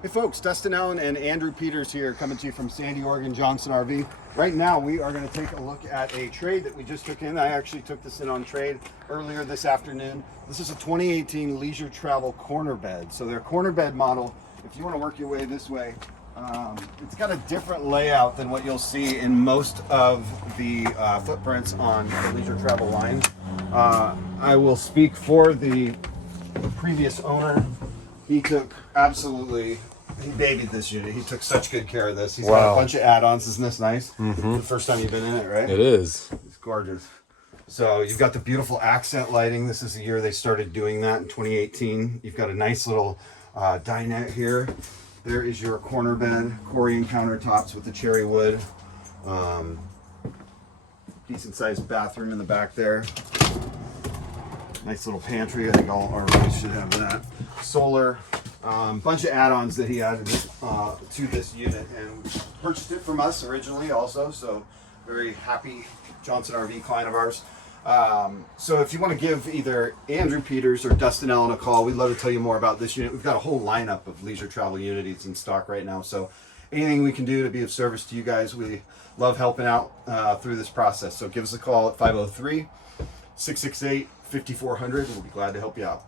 Hey folks, Dustin Allen and Andrew Peters here, coming to you from Sandy, Oregon, Johnson RV. Right now we are going to take a look at a trade that we just took in. I actually took this in on trade earlier this afternoon. This is a 2018 Leisure Travel corner bed. So their corner bed model, if you want to work your way this way, it's got a different layout than what you'll see in most of the footprints on the Leisure Travel line. I will speak for the previous owner. He took he babied this unit. He took such good care of this. He's got a bunch of add-ons. Isn't this nice? The first time you've been in it, right? It is. It's gorgeous. So you've got the beautiful accent lighting. This is the year they started doing that, in 2018. You've got a nice little dinette here. There is your corner bed, Corian countertops with the cherry wood. Decent sized bathroom in the back there. Nice little pantry. I think all RVs should have that. Solar. Bunch of add-ons that he added to this unit, and purchased it from us originally also, so very happy Johnson RV client of ours. So if you want to give either Andrew Peters or Dustin Allen a call, we'd love to tell you more about this unit. We've got a whole lineup of Leisure Travel units in stock right now, so anything we can do to be of service to you guys, we love helping out through this process. So give us a call at 503-668-5400. We'll be glad to help you out.